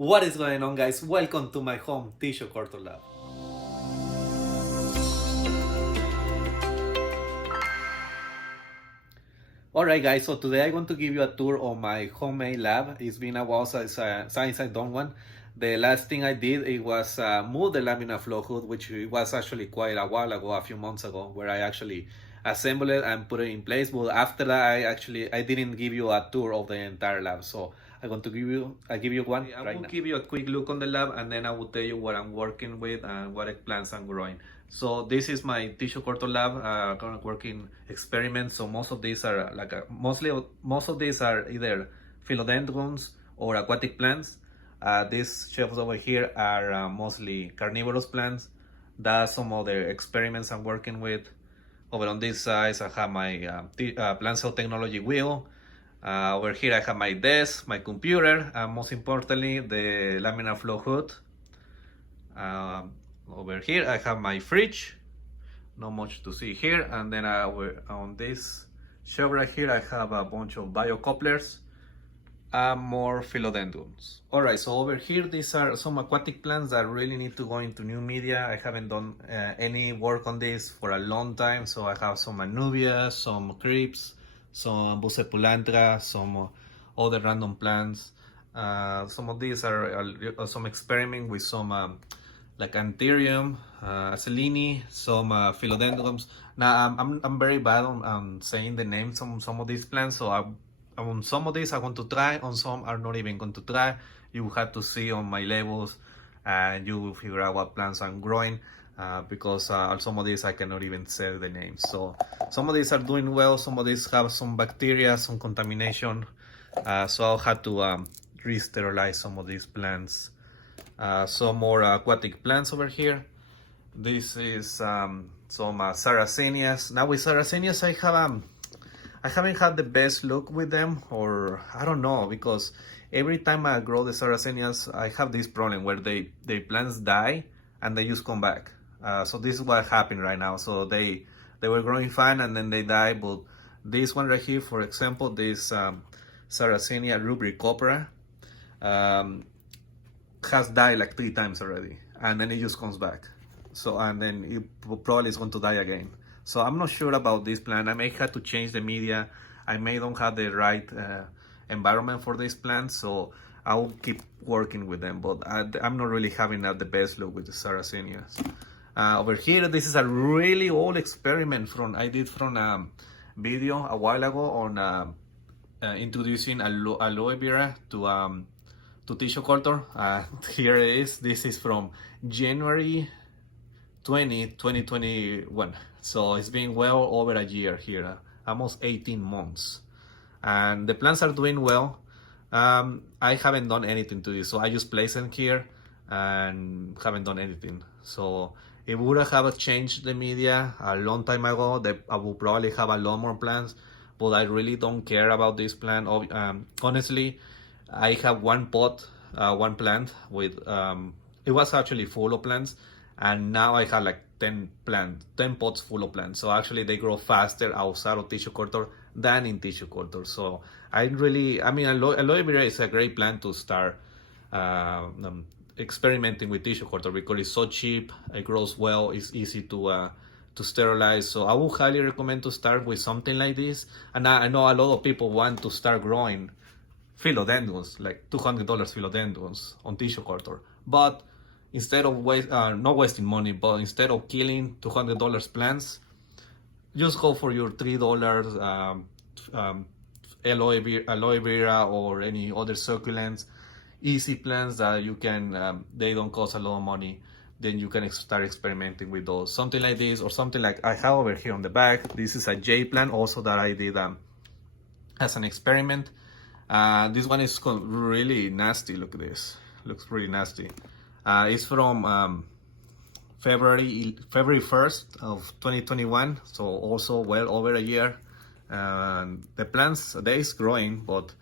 What is going on, guys? Welcome to my home tissue culture lab. Alright guys, so today I want to give you a tour of my homemade lab. It's been a while since I done one. The last thing I did, it was move the Lamina flow hood, which was actually quite a while ago, a few months ago, where I actually assembled it and put it in place. But after that, I didn't give you a tour of the entire lab. So I'm going to give you one. I will give you a quick look on the lab, and then I will tell you what I'm working with and what plants I'm growing. So this is my tissue culture lab, current working experiments. So most of these are most of these are either philodendrons or aquatic plants. These shelves over here are mostly carnivorous plants. That's some of the experiments I'm working with. Over on this side, I have my plant cell technology wheel. Over here, I have my desk, my computer, and most importantly, the laminar flow hood. Over here, I have my fridge. Not much to see here. And then on this shelf right here, I have a bunch of biocouplers and more philodendrons. Alright, so over here, these are some aquatic plants that really need to go into new media. I haven't done any work on this for a long time. So I have some anubias, some creeps, some bucepulantra, some other random plants. Some of these are some experiment with some like Anthurium, Acellini, some philodendrons. Now I'm very bad on saying the names on some of these plants, so on some of these I want to try, on some I'm not even going to try. You will have to see on my labels and you will figure out what plants I'm growing. Because on some of these I cannot even say the names. So some of these are doing well, some of these have some bacteria, some contamination. So I'll have to re-sterilize some of these plants. Some more aquatic plants over here. This is some Sarasanias. Now with Sarasanias I haven't had the best luck with them, or I don't know, because every time I grow the Sarasanias I have this problem where the plants die and they just come back. So this is what happened right now. So they were growing fine and then they die. But this one right here, for example, this Saracenia rubricopera, has died like 3 times already, and then it just comes back. So and then it probably is going to die again. So I'm not sure about this plant. I may have to change the media. I may don't have the right environment for this plant, so I will keep working with them. But I'm not really having the best luck with the Saracenias. Over here, this is a really old experiment I did from a video a while ago on introducing aloe vera to tissue culture. Here it is. This is from January 2021. So it's been well over a year here, almost 18 months. And the plants are doing well. I haven't done anything to this, so I just placed them here and haven't done anything. So if we would have changed the media a long time ago, I would probably have a lot more plants, but I really don't care about this plant. Honestly, I have one plant with, it was actually full of plants, and now I have like 10 pots full of plants. So actually they grow faster outside of tissue culture than in tissue culture. So I mean, aloe vera is a great plant to start experimenting with tissue culture because it's so cheap, it grows well, it's easy to sterilize. So I would highly recommend to start with something like this. And I know a lot of people want to start growing philodendrons, like $200 philodendrons on tissue culture. But instead of not wasting money, but instead of killing $200 plants, just go for your $3 aloe vera or any other succulents, easy plants that you can, they don't cost a lot of money. Then you can start experimenting with those. Something like this, or something like I have over here on the back. This is a jade plant also that I did as an experiment. This one is really nasty. Look at this. Looks really nasty. It's from February 1st of 2021. So also well over a year. The plants, they is growing, but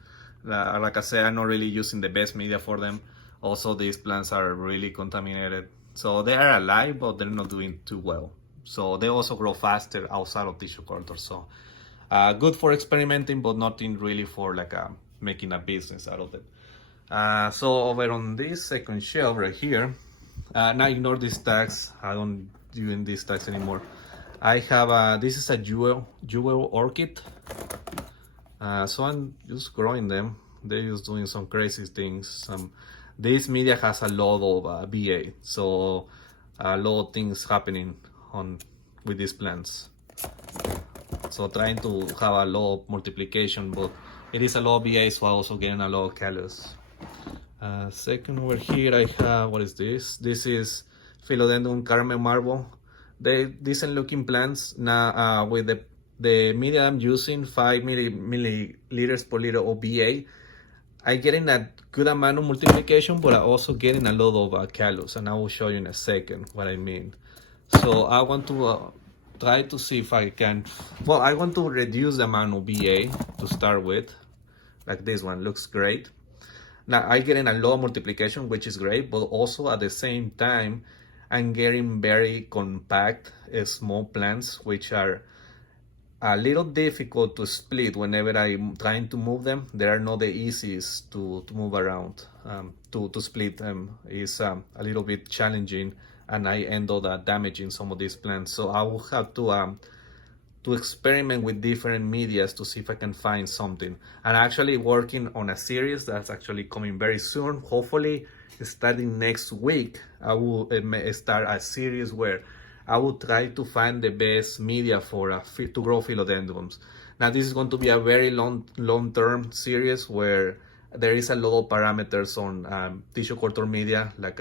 like I said, I'm not really using the best media for them. Also, these plants are really contaminated. So they are alive, but they're not doing too well. So they also grow faster outside of tissue culture. So good for experimenting, but nothing really for like making a business out of it. So over on this second shelf right here, now ignore these tags. I don't doing these tags anymore. I have this is a jewel orchid. So I'm just growing them. They're just doing some crazy things. This media has a lot of BA, so a lot of things happening on with these plants. So trying to have a lot of multiplication, but it is a lot of BA, so I'm also getting a lot of callus. Second over here I have, what is this? This is Philodendron caramel marble. They decent looking plants. Now with the media I'm using, 5 milliliters per liter of BA, I'm getting a good amount of multiplication, but I'm also getting a lot of callus, and I will show you in a second what I mean. So I want to try to see if I can, well, I want to reduce the amount of BA to start with. Like this one looks great. Now I'm getting a lot of multiplication, which is great, but also at the same time, I'm getting very compact, small plants, which are a little difficult to split whenever I'm trying to move them. They are not the easiest to move around. To split them is a little bit challenging, and I end up damaging some of these plants. So I will have to experiment with different medias to see if I can find something. And actually working on a series that's actually coming very soon. Hopefully starting next week, I will start a series where I will try to find the best media for to grow philodendrons. Now this is going to be a very long-term series where there is a lot of parameters on tissue culture media, like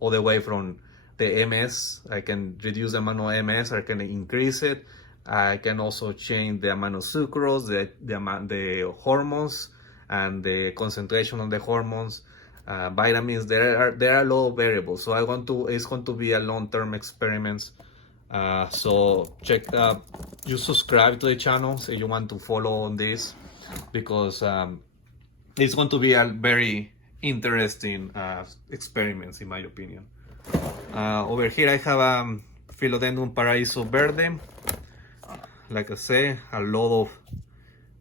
all the way from the MS. I can reduce the amount of MS, or I can increase it. I can also change the amount of sucrose, the hormones, and the concentration on the hormones, vitamins. There are a lot of variables. So it's going to be a long-term experiments. So check you subscribe to the channel if you want to follow on this, because it's going to be a very interesting experiments in my opinion. Over here I have Philodendron Paraiso Verde. Like I say, a lot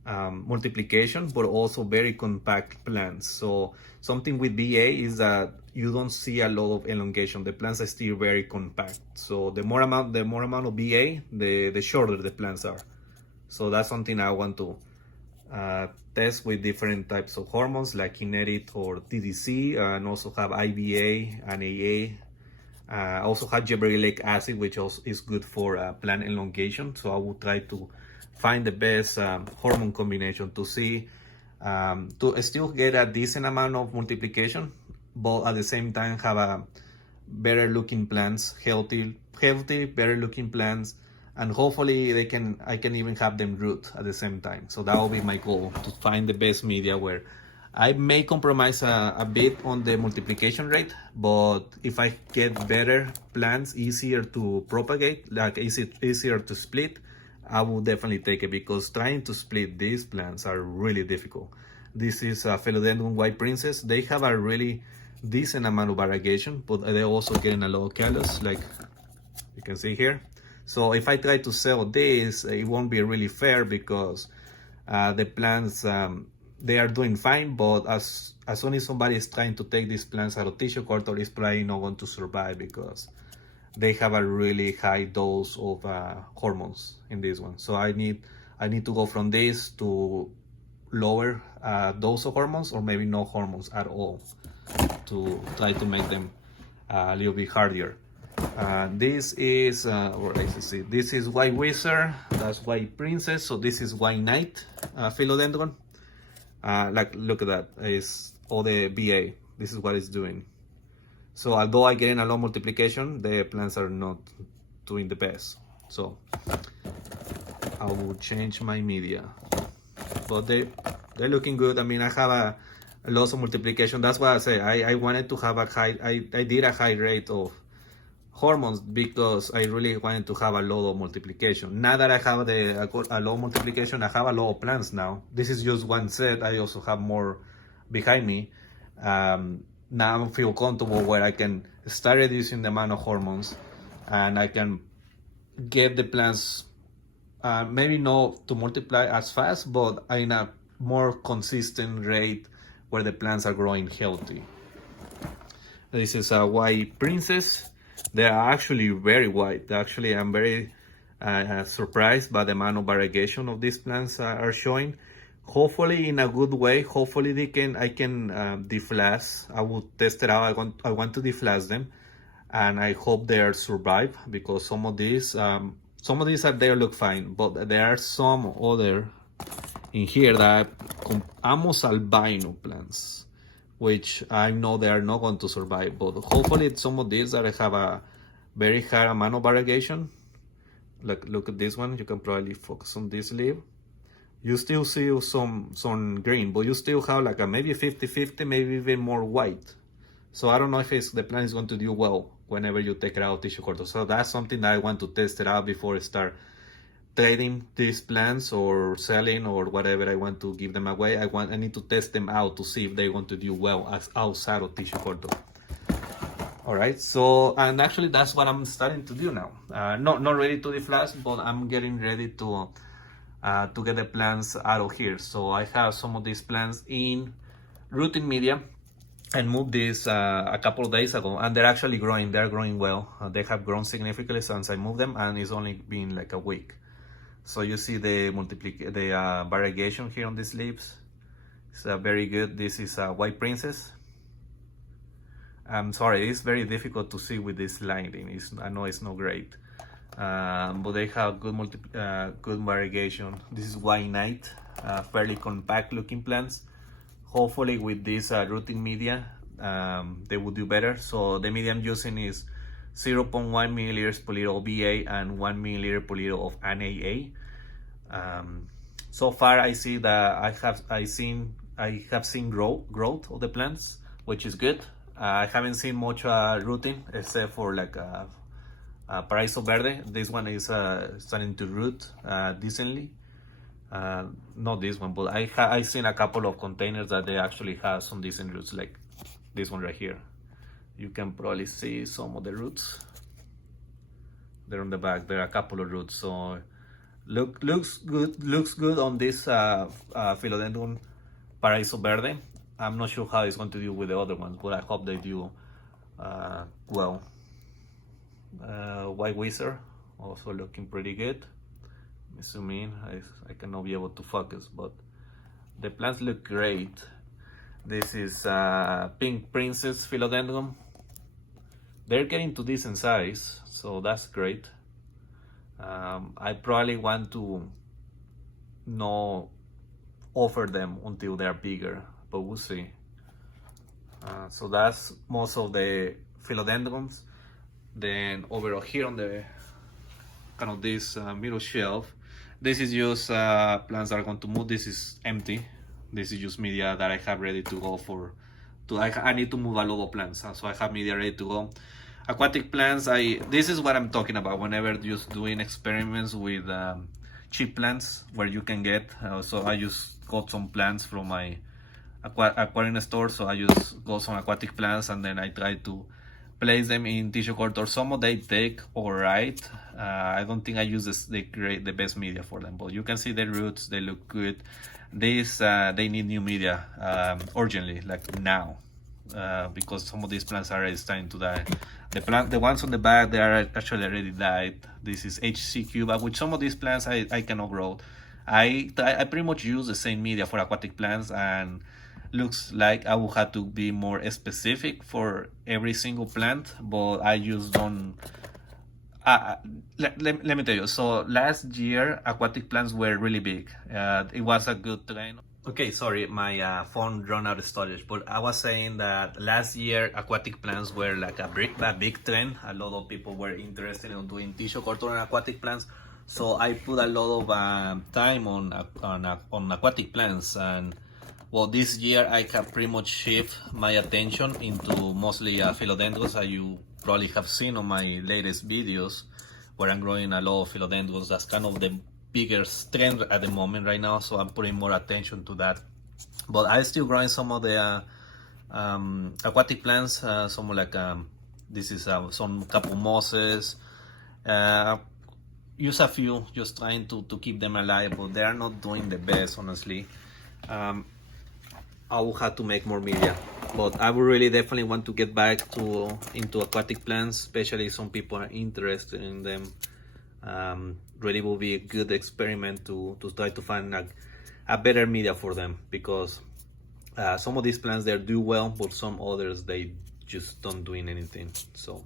of multiplication, but also very compact plants. So something with BA is that you don't see a lot of elongation. The plants are still very compact. So the more amount of BA, the shorter the plants are. So that's something I want to test with different types of hormones like kinetic or TDC, and also have IBA and AA. Also have gibberellic acid, which also is good for plant elongation. So I will try to find the best hormone combination to see, to still get a decent amount of multiplication, but at the same time have a better looking plants, healthy, better looking plants, and hopefully I can even have them root at the same time. So that will be my goal, to find the best media where I may compromise a bit on the multiplication rate, but if I get better plants, easier to propagate, like easier to split, I will definitely take it, because trying to split these plants are really difficult. This is a Philodendron White Princess. They have a really decent amount of variegation, but they're also getting a lot of callus, like you can see here. So if I try to sell this, it won't be really fair, because the plants, they are doing fine, but as soon as somebody is trying to take these plants out of tissue culture, it's probably not going to survive, because they have a really high dose of hormones in this one. So I need to go from this to lower dose of hormones, or maybe no hormones at all, to try to make them a little bit hardier. This is this is White Wizard, that's White Princess. So this is White Knight Philodendron. Like look at that, it's all the BA. This is what it's doing. So although I get in a lot of multiplication, the plants are not doing the best. So I will change my media, but they're looking good. I mean, I have a lots of multiplication. That's why I say I wanted to have a high, I did a high rate of hormones, because I really wanted to have a lot of multiplication. Now that I have a lot of multiplication, I have a lot of plants now. This is just one set. I also have more behind me. Now I feel comfortable where I can start reducing the amount of hormones, and I can get the plants maybe not to multiply as fast, but in a more consistent rate, where the plants are growing healthy. This is a white princess. They are actually very white. Actually, I'm very surprised by the amount of variegation of these plants are showing. Hopefully in a good way. Hopefully I can deflash. I will test it out. I want to deflash them, and I hope they are survive, because some of these are there look fine, but there are some other in here that are almost albino plants, which I know they are not going to survive. But hopefully some of these that have a very high amount of variegation. Look at this one. You can probably focus on this leaf. You still see some green, but you still have like a maybe 50-50, maybe even more white. So I don't know if the plant is going to do well whenever you take it out of tissue culture. So that's something that I want to test it out before I start trading these plants or selling or whatever. I want to give them away. I need to test them out to see if they want to do well as outside of tissue culture. All right, so, and actually that's what I'm starting to do now. Not ready to deflash, but I'm getting ready to get the plants out of here. So I have some of these plants in rooting media and moved this a couple of days ago, and they're actually growing. They're growing well. They have grown significantly since I moved them, and it's only been like a week. So you see the variegation here on these leaves. It's very good. This is a white princess. I'm sorry, it's very difficult to see with this lighting. I know it's not great, but they have good variegation. This is white knight, fairly compact looking plants. Hopefully with this rooting media, they will do better. So the media I'm using is 0.1 milliliters per liter of BA and 1 milliliter per liter of NAA. So far, I see that I have seen growth of the plants, which is good. I haven't seen much rooting except for like Paraiso Verde. This one is starting to root decently. Not this one, but I've seen a couple of containers that they actually have some decent roots, like this one right here. You can probably see some of the roots. They're on the back. There are a couple of roots. So looks good on this Philodendron Paraiso Verde. I'm not sure how it's going to do with the other ones, but I hope they do well. White Wizard also looking pretty good. Let me zoom in. I cannot be able to focus, but the plants look great. This is Pink Princess Philodendron. They're getting to decent size, so that's great. I probably want to not offer them until they're bigger, but we'll see. So that's most of the philodendrons. Then over here on the kind of this middle shelf, this is just plants that are going to move. This is empty. This is just media that I have ready to go for. I need to move a lot of plants, so I have media ready to go. Aquatic plants, this is what I'm talking about whenever just doing experiments with cheap plants where you can get. So I just got some plants from my aquarium store. So I just got some aquatic plants and then I try to place them in tissue culture. Some of they take alright. I don't think I use the best media for them, but you can see the roots, they look good. They need new media urgently, like now, because some of these plants are already starting to die. The ones on the back, they are actually already died. This is HCQ, but with some of these plants I cannot grow. I pretty much use the same media for aquatic plants, and looks like I will have to be more specific for every single plant, but I just don't. Let me tell you, so last year aquatic plants were really big. It was a good trend. Okay, sorry, my phone ran out of storage, but I was saying that last year aquatic plants were like a big trend. A lot of people were interested in doing tissue culture and aquatic plants, so I put a lot of time on aquatic plants. And well, this year I have pretty much shift my attention into mostly philodendrons, as you probably have seen on my latest videos, where I'm growing a lot of philodendrons. That's kind of the biggest trend at the moment right now, so I'm putting more attention to that. But I'm still growing some of the aquatic plants, some like this is some couple mosses. Use a few, just trying to keep them alive, but they are not doing the best, honestly. I will have to make more media. But I would really definitely want to get back into aquatic plants, especially some people are interested in them. Really will be a good experiment to try to find a better media for them, because some of these plants they do well, but some others they just don't doing anything. So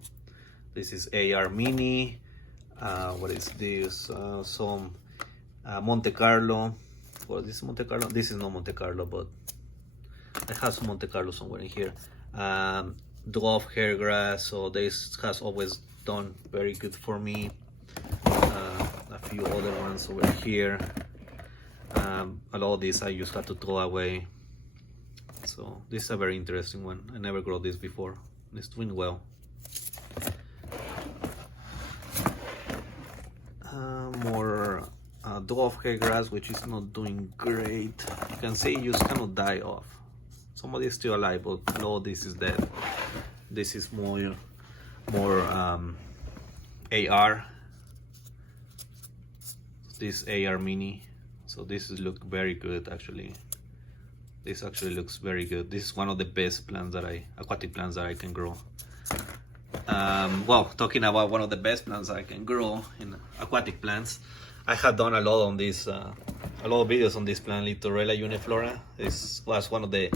this is AR Mini. What is this? Some Monte Carlo. Well, this is Monte Carlo. This is not Monte Carlo, but I have some Monte Carlo somewhere in here. Dwarf hair grass. So this has always done very good for me. A few other ones over here. A lot of these I just had to throw away. So this is a very interesting one. I never grew this before. It's doing well. More dwarf hair grass, which is not doing great. You can see it just kind of die off. Some of this is still alive, but no, this is dead. This is more AR. This AR Mini. So this is look very good actually. This actually looks very good. This is one of the best plants that aquatic plants that I can grow. Well, talking about one of the best plants I can grow in aquatic plants, I have done a lot on this, a lot of videos on this plant, Litorella uniflora. This was one of the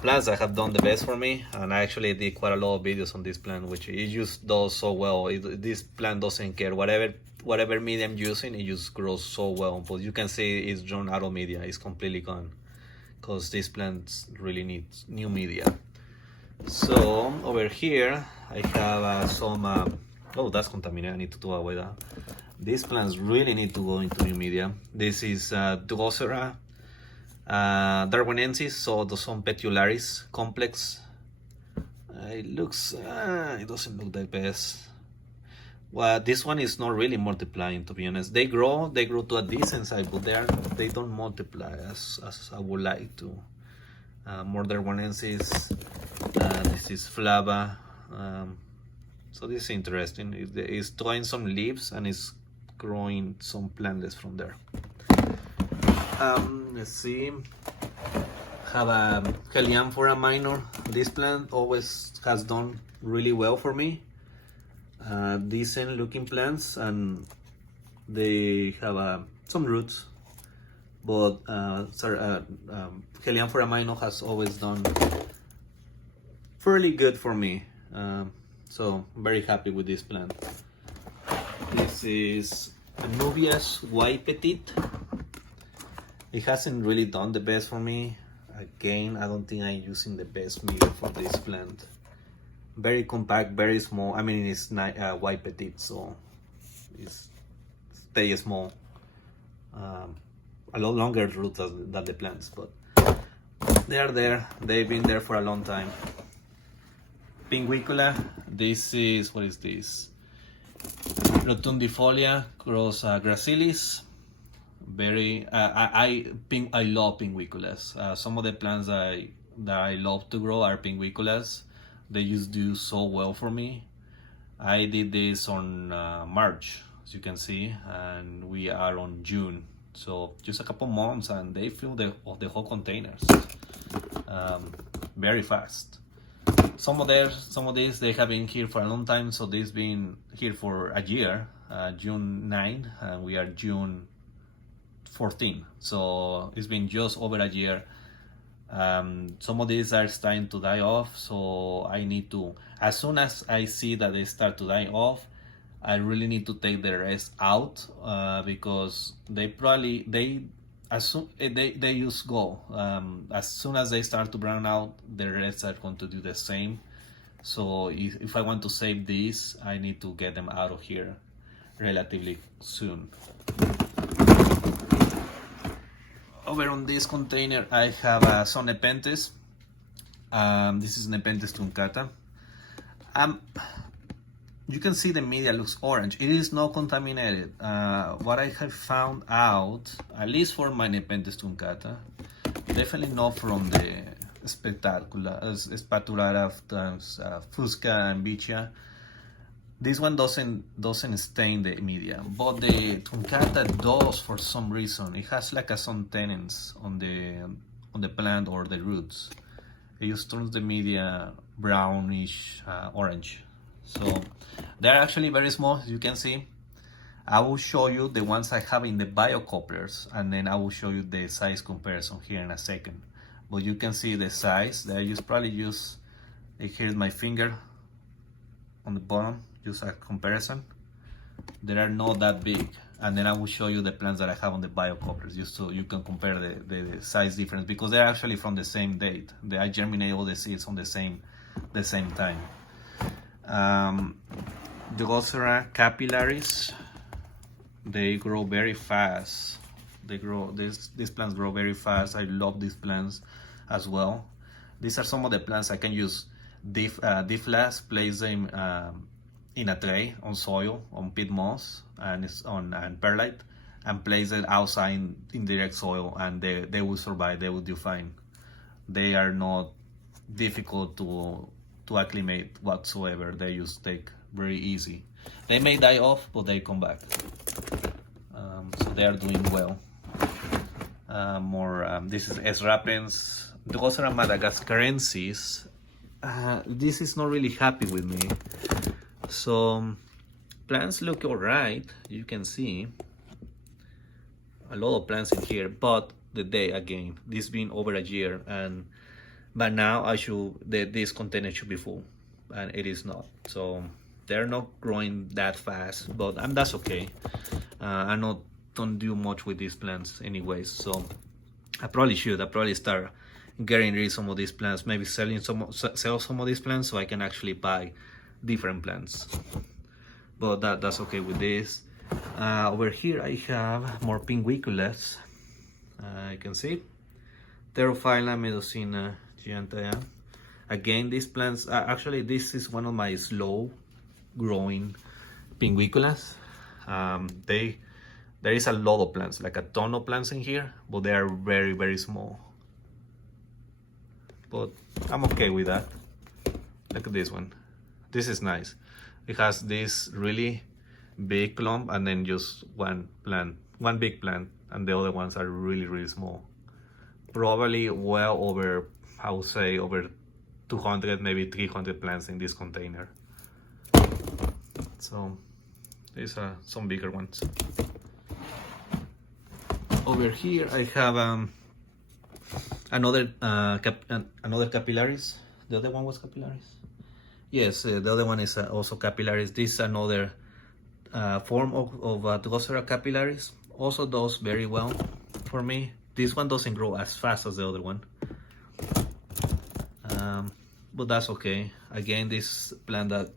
plants that have done the best for me, and I actually did quite a lot of videos on this plant, which it just does so well. This plant doesn't care whatever media I'm using, it just grows so well. But you can see it's drawn out of media, it's completely gone, because this plant really needs new media. So over here I have some oh, that's contaminated, I need to throw away that. These plants really need to go into new media. This is Drosera darwinensis, so the some petiolaris complex. It looks it doesn't look the best. Well, this one is not really multiplying, to be honest. They grow to a decent size, but they don't multiply as I would like to. More darwinensis. This is Flava. So this is interesting. It's throwing some leaves and it's growing some plantlets from there. Let's see. Have a Helianthera minor. This plant always has done really well for me. Decent looking plants, and they have some roots. But Helianthera minor has always done fairly good for me. So I'm very happy with this plant. This is Anubias white petite. It hasn't really done the best for me. Again, I don't think I'm using the best media for this plant. Very compact, very small. I mean, it's not white petite, so it's stay small. A lot longer roots than the plants, but they are there. They've been there for a long time. Pinguicula. This is, what is this? Rotundifolia cross gracilis. Very. I love pinguiculas. Some of the plants that I love to grow are pinguiculas. They just do so well for me. I did this on March, as you can see, and we are on June. So just a couple months and they fill the whole containers very fast. Some of these they have been here for a long time, so they've been here for a year, June 9, and we are June 14. So it's been just over a year. Some of these are starting to die off, so I need to, as soon as I see that they start to die off, I really need to take the rest out, because they just go. As soon as they start to brown out, the rest are going to do the same. So if I want to save these, I need to get them out of here relatively soon. Over on this container, I have some Nepenthes. This is Nepenthes Tunkata. You can see the media looks orange. It is not contaminated. What I have found out, at least for my Nepenthes Tunkata, definitely not from the Spatulata, Fusca and Bichia. This one doesn't stain the media, but the Tunkata does for some reason. It has like some tenants on on the plant or the roots. It just turns the media brownish orange. So they're actually very small, as you can see. I will show you the ones I have in the biocouplers, and then I will show you the size comparison here in a second. But you can see the size that I probably use, here's my finger on the bottom, just a comparison. They are not that big. And then I will show you the plants that I have on the biocouplers, just so you can compare the size difference, because they're actually from the same date. I germinate all the seeds on the same time. The Drosera capillaris, they grow very fast. These plants grow very fast. I love these plants as well. These are some of the plants I can use. Difflas, place them in a tray on soil, on peat moss, and perlite, and place it outside in direct soil, and they will survive. They will do fine. They are not difficult to acclimate whatsoever. They just take very easy. They may die off, but they come back. So they are doing well. This is S. rapens, Drosera madagascarensis. This is not really happy with me. So plants look alright, you can see a lot of plants in here, but this being over a year, but now this container should be full, and it is not. So they're not growing that fast, but that's okay. I don't do much with these plants anyways, so I probably start getting rid of some of these plants, maybe sell some of these plants so I can actually buy different plants. But that's okay with this. Over here I have more Pinguiculas. You can see Therophylla medicina gigantea. Again, these plants, actually this is one of my slow growing Pinguiculas. There is a lot of plants, like a ton of plants in here, but they are very, very small. But I'm okay with that. Look at this one. This is nice. It has this really big clump, and then just one big plant, and the other ones are really, really small. Probably well over, I would say, over 200, maybe 300 plants in this container. So these are some bigger ones. Over here I have another capillaris. The other one was capillaris. Yes, the other one is also capillaris. This is another form of Drosera capillaris. Also does very well for me. This one doesn't grow as fast as the other one, but that's okay. Again, this plant that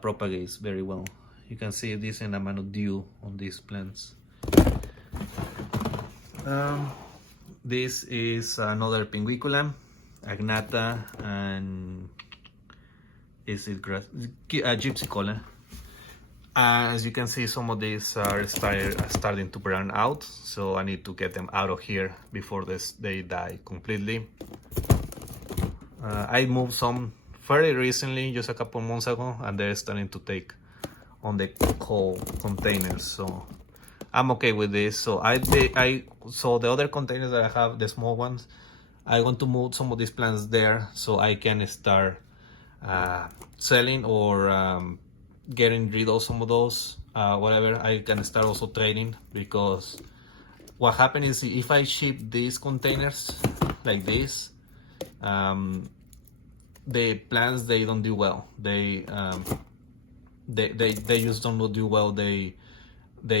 propagates very well. You can see this in amount of dew on these plants. This is another Pinguicula, agnata, and is it gypsicola. As you can see, some of these are starting to burn out, so I need to get them out of here before they die completely. I moved some fairly recently, just a couple months ago, and they're starting to take on the cold containers, so I'm okay with this. So so the other containers that I have, the small ones, I want to move some of these plants there so I can start selling or getting rid of some of those, whatever. I can start also trading, because what happens is if I ship these containers like this, the plants, they don't do well. They just don't do well. They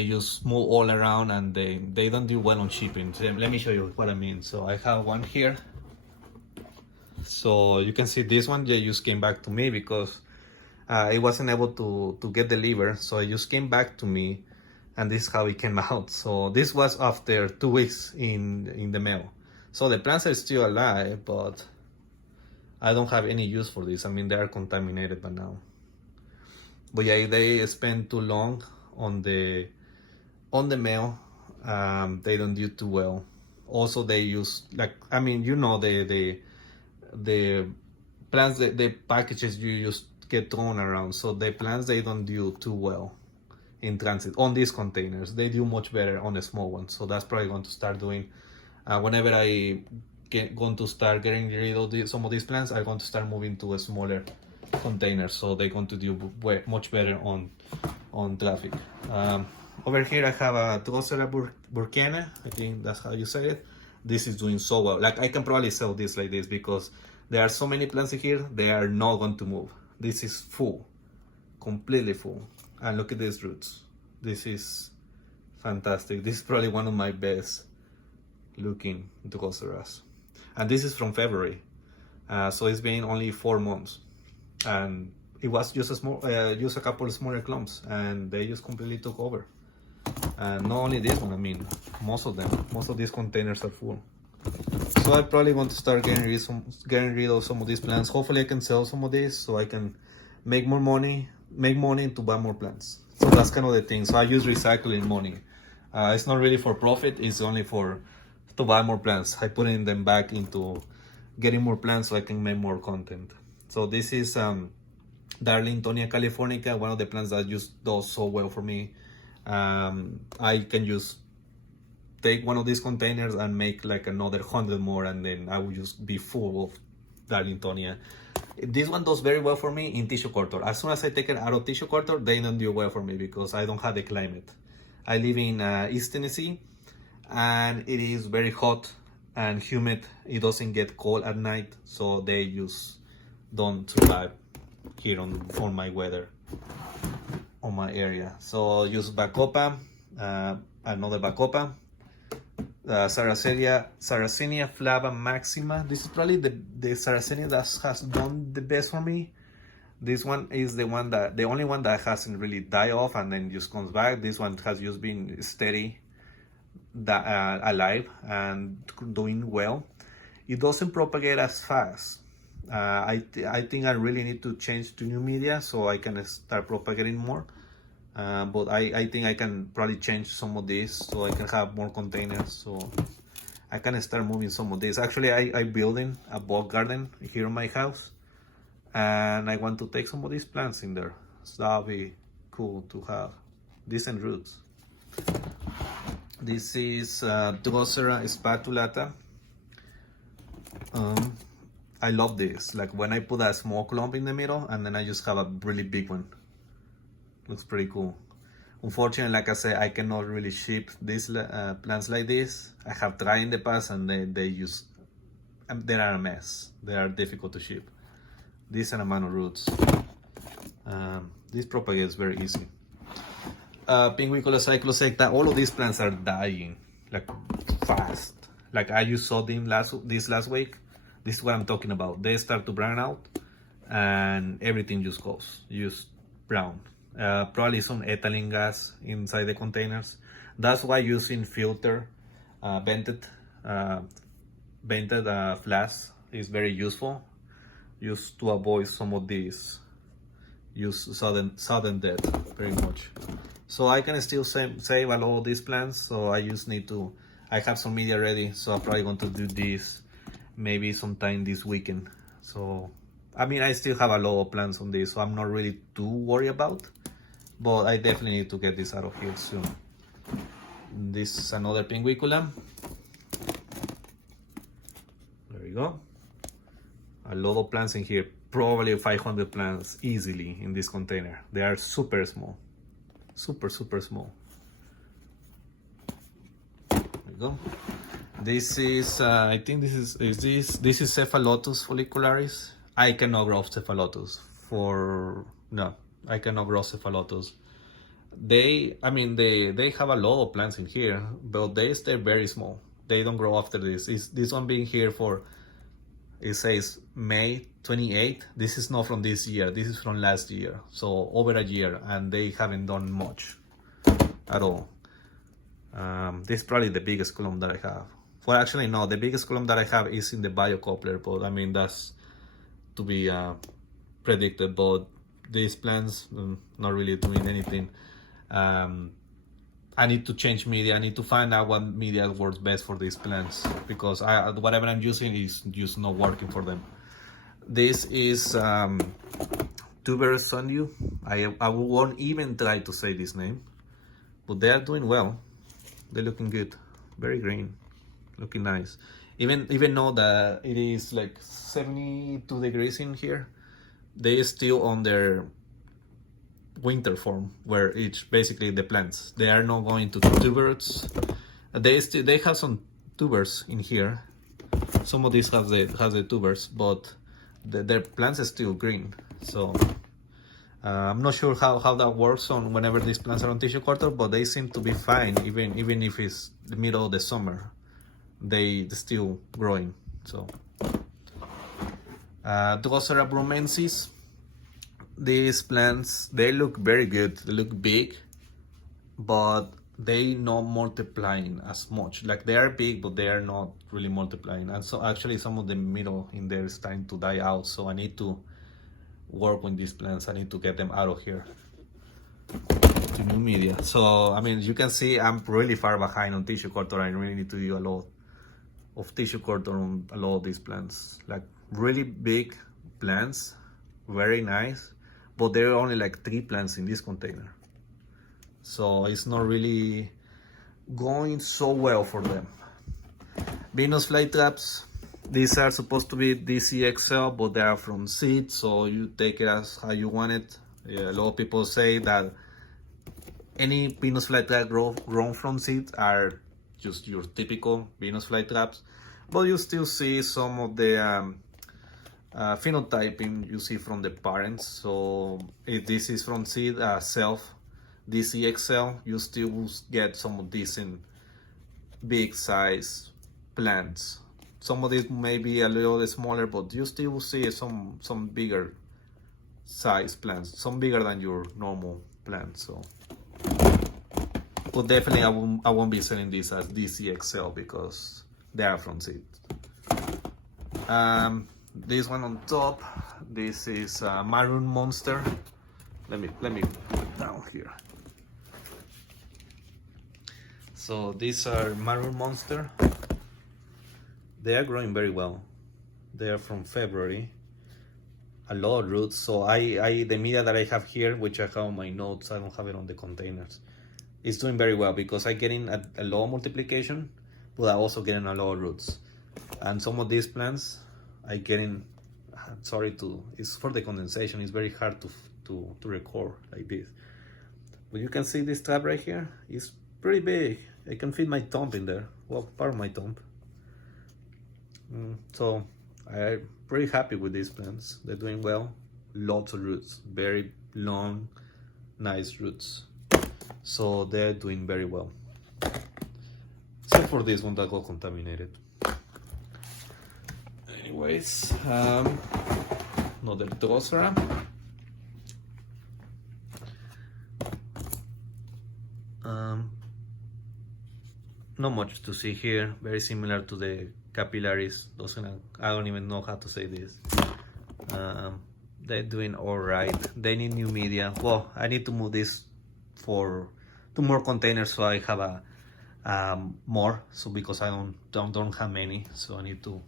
just move all around, and they don't do well on shipping. So let me show you what I mean. So I have one here. So you can see this one, they just came back to me because it wasn't able to get delivered. So it just came back to me, and this is how it came out. So this was after 2 weeks in the mail. So the plants are still alive, but I don't have any use for this. I mean, they are contaminated by now. But yeah, if they spend too long on the mail, they don't do too well. Also, they use, like, I mean, you know, the plants, the packages you just get thrown around. So the plants, they don't do too well in transit on these containers. They do much better on the small ones. So that's probably going to start doing Whenever I going to start getting rid of some of these plants, I'm going to start moving to a smaller container, so they're going to do much better on traffic. Over here I have a Drosera burkiana, I think that's how you say it. This is doing so well. Like, I can probably sell this like this because there are so many plants in here, they are not going to move. This is full, completely full. And look at these roots. This is fantastic. This is probably one of my best looking Droseras. And this is from February. So it's been only 4 months. And it was just a couple of smaller clumps, and they just completely took over. And not only this one, I mean, most of these containers are full. So I probably want to start getting rid of some of these plants. Hopefully I can sell some of these so I can make more money, to buy more plants. So that's kind of the thing. So I use recycling money. It's not really for profit, it's only to buy more plants. I put them back into getting more plants so I can make more content. So this is Darlingtonia Californica, one of the plants that just does so well for me. I can just take one of these containers and make like another 100 more, and then I will just be full of Darlingtonia. This one does very well for me in tissue culture. As soon as I take it out of tissue culture, they don't do well for me because I don't have the climate. I live in East Tennessee, and it is very hot and humid. It doesn't get cold at night, so they just don't survive here on my weather, on my area. So use Bacopa, another Bacopa, Saracenya, Flava, Maxima. This is probably the Saracenia that has done the best for me. This one is the only one that hasn't really died off and then just comes back. This one has just been steady, alive and doing well. It doesn't propagate as fast. I think I really need to change to new media so I can start propagating more. But I think I can probably change some of these so I can have more containers, so I can start moving some of these. Actually, I'm building a bulk garden here in my house, and I want to take some of these plants in there. So that'll be cool to have decent roots. This is Drosera spatulata. I love this. Like, when I put a small clump in the middle and then I just have a really big one. Looks pretty cool. Unfortunately, like I said, I cannot really ship these plants like this. I have tried in the past and they are a mess. They are difficult to ship. Decent amount of roots. This propagates very easy. Pinguicula Cyclosectum. All of these plants are dying like fast. Like, I just saw them this last week. This is what I'm talking about. They start to brown out and everything just goes brown. Probably some ethylene gas inside the containers. That's why using filter vented flasks is very useful, just to avoid some of these sudden death, very much. So I can still save a lot of these plants. So I just need to, I have some media ready, so I'm probably going to do this maybe sometime this weekend. So I mean, I still have a lot of plants on this, so I'm not really too worried about, but I definitely need to get this out of here soon. This is another Pinguicula. There you go. A lot of plants in here, probably 500 plants easily in this container. They are super small, super small. There you go. This is, I think this is Cephalotus follicularis. I cannot grow Cephalotus I cannot grow Cephalotus. They have a lot of plants in here, but they stay very small. They don't grow after this. This one being here for, it says May 28. This is not from this year. This is from last year. So over a year, and they haven't done much at all. This is probably the biggest column that I have. Well, actually, no, the biggest column that I have is in the biocoupler, but I mean, that's to be predicted. But these plants, not really doing anything. I need to change media. I need to find out what media works best for these plants, because whatever I'm using is just not working for them. This is Tuberous Sundew. I won't even try to say this name, but they are doing well. They're looking good, very green. looking nice. Even though that it is like 72 degrees in here, they still on their winter form, where it's basically the plants. They are not going to tubers. They have some tubers in here. Some of these have the tubers, but their plants are still green. So I'm not sure how that works on whenever these plants are on tissue culture, but they seem to be fine even if it's the middle of the summer. They're still growing. So Drosera brumensis. These plants, they look very good. They look big, but they not multiplying as much. Like they are big, but they are not really multiplying. And so actually some of the middle in there is starting to die out. So I need to work with these plants. I need to get them out of here to new media. So I mean, you can see I'm really far behind on tissue culture. I really need to do a lot of tissue culture on a lot of these plants. Like really big plants, very nice, but there are only like 3 plants in this container. So it's not really going so well for them. Venus Flytraps, these are supposed to be DCXL, but they are from seed, so you take it as how you want it. Yeah, a lot of people say that any Venus flytrap grown from seed are just your typical Venus flytraps, but you still see some of the phenotyping you see from the parents. So if this is from seed self DCXL, you still get some of these in big size plants. Some of these may be a little smaller, but you still see some bigger size plants, some bigger than your normal plants. So, but definitely I won't be selling this as DCXL because they are from seed. This one on top, this is Maroon Monster. Let me put it down here. So these are Maroon Monster. They are growing very well. They are from February. A lot of roots. So the media that I have here, which I have on my notes, I don't have it on the containers, it's doing very well because I'm getting a lot of multiplication, but I'm also getting a lot of roots. And some of these plants I getting, it's for the condensation. It's very hard to record like this. But you can see this tab right here. It's pretty big. I can fit my thumb in there. Well, part of my thumb. So I'm pretty happy with these plants. They're doing well. Lots of roots, very long, nice roots. So they're doing very well. Except for this one that got contaminated. Anyways, another Drosera. Not much to see here. Very similar to the capillaries. I don't even know how to say this. They're doing all right. They need new media. Well, I need to move this for 2 more containers, so I have more. So because I don't have many, so I need to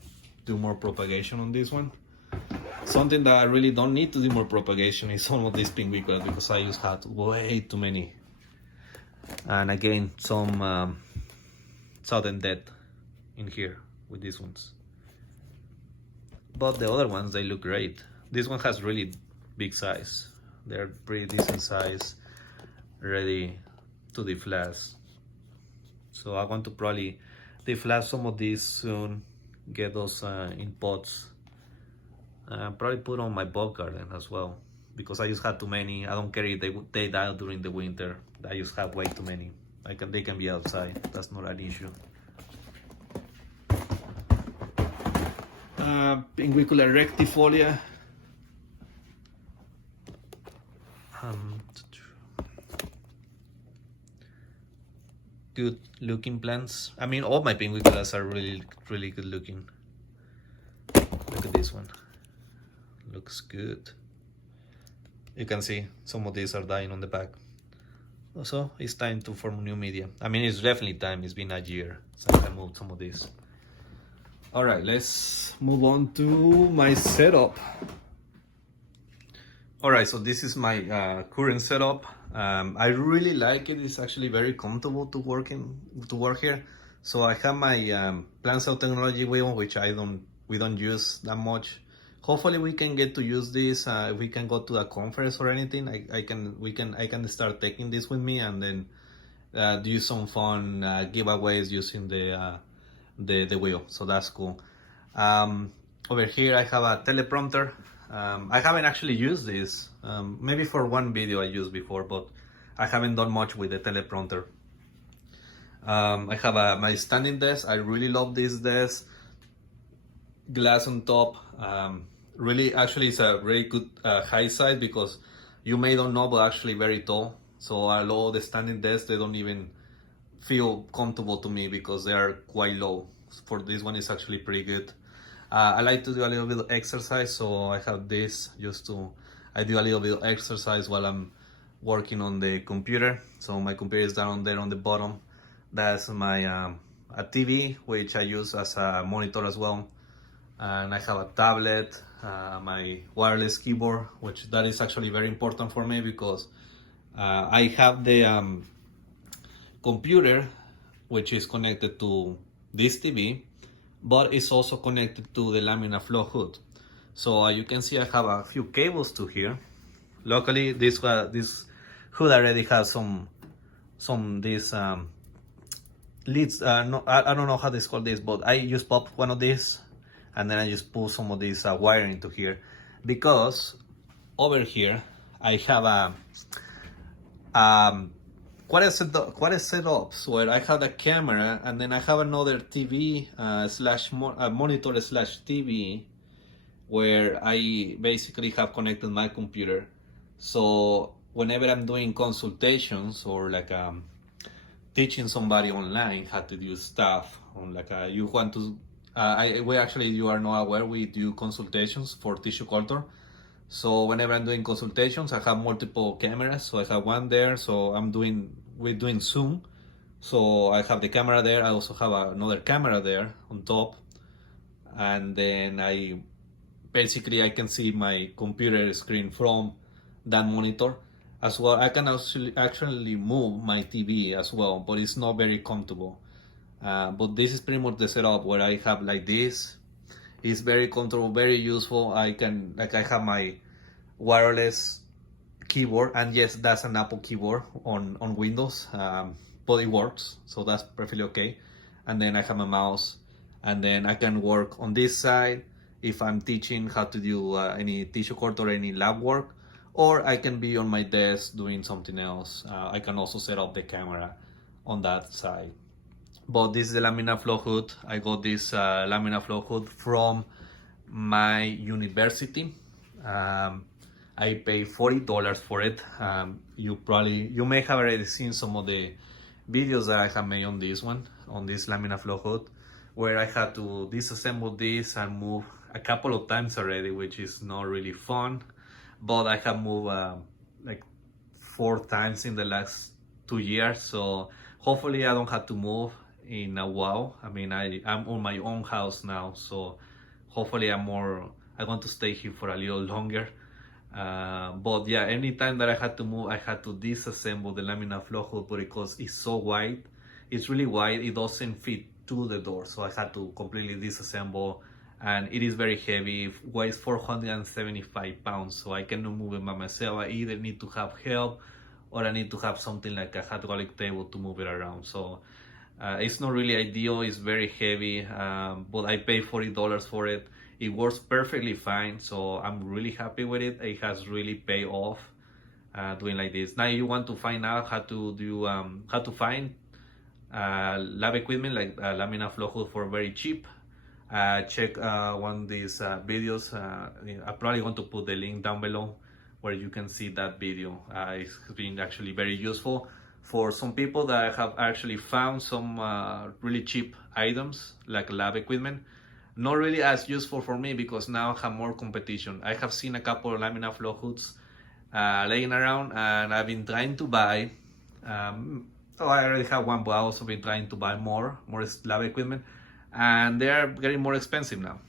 do more propagation on this one. Something that I really don't need to do more propagation is some of these Pinguicula, because I just had way too many. And again, some sudden death in here with these ones. But the other ones, they look great. This one has really big size. They're pretty decent size, ready to deflast. So I want to probably deflast some of these soon, get those in pots. Probably put on my bulk garden as well, because I just had too many. I don't care if they die during the winter. I just have way too many. They can be outside. That's not an issue. Pinguicula rectifolia. Good looking plants. I mean, all my Pinguiculas are really good looking. Look at this one. Looks good. You can see some of these are dying on the back. So it's time to form new media. I mean, it's definitely time. It's been a year, so I can move some of these. All right, let's move on to my setup. All right, so this is my current setup. I really like it. It's actually very comfortable to work here. So I have my plant cell technology wheel, which we don't use that much. Hopefully we can get to use this if we can go to a conference or anything. I can start taking this with me and then do some fun giveaways using the wheel. So that's cool. Over here I have a teleprompter. I haven't actually used this. Maybe for one video I used before, but I haven't done much with the teleprompter. I have my standing desk. I really love this desk. Glass on top. Really, actually, it's a very good height size because you may don't know, but actually very tall. So a lot of the standing desks, they don't even feel comfortable to me because they are quite low. For this one, it's actually pretty good. I like to do a little bit of exercise, so I have this I do a little bit of exercise while I'm working on the computer. So my computer is down there on the bottom. That's my a TV, which I use as a monitor as well. And I have a tablet, my wireless keyboard, which that is actually very important for me because I have the computer, which is connected to this TV, but it's also connected to the Lamina flow hood. So you can see I have a few cables to here. Luckily, this hood already has some these leads. No, I don't know how this called this, but I just pop one of these and then I just pull some of this wire into here because over here I have quite a setups where I have the camera and then I have another TV monitor slash TV where I basically have connected my computer. So whenever I'm doing consultations or like teaching somebody online how to do stuff on like you want to you are not aware, we do consultations for tissue culture. So whenever I'm doing consultations, I have multiple cameras. So I have one there. So we're doing Zoom. So I have the camera there. I also have another camera there on top. And then I can see my computer screen from that monitor as well. I can actually move my TV as well, but it's not very comfortable. But this is pretty much the setup where I have like this. It's very comfortable, very useful. I have my wireless keyboard, and yes, that's an Apple keyboard on Windows, but it works, so that's perfectly okay. And then I have my mouse, and then I can work on this side if I'm teaching how to do any tissue culture or any lab work, or I can be on my desk doing something else. I can also set up the camera on that side. But this is the Lamina flow hood. I got this Lamina flow hood from my university. I paid $40 for it. You may have already seen some of the videos that I have made on this one, on this Lamina flow hood, where I had to disassemble this and move a couple of times already, which is not really fun. But I have moved like 4 times in the last 2 years, so hopefully I don't have to move in a while. I mean, I'm on my own house now, so hopefully I want to stay here for a little longer. But yeah, anytime that I had to move, I had to disassemble the Lamina flow hood because it's so wide. It's really wide. It doesn't fit to the door, so I had to completely disassemble. And it is very heavy. It weighs 475 pounds, so I cannot move it by myself. I either need to have help or I need to have something like a hydraulic table to move it around. So it's not really ideal. It's very heavy, but I paid $40 for it. It works perfectly fine, so I'm really happy with it. It has really paid off doing like this. Now you want to find out how to find lab equipment like Lamina flow hood for very cheap. Check one of these videos. I'm probably going to put the link down below where you can see that video. It's been actually very useful for some people that have actually found some really cheap items like lab equipment. Not really as useful for me because now I have more competition. I have seen a couple of Lamina flow hoods laying around, and I've been trying to buy. I already have one, but I've also been trying to buy more lab equipment, and they're getting more expensive now.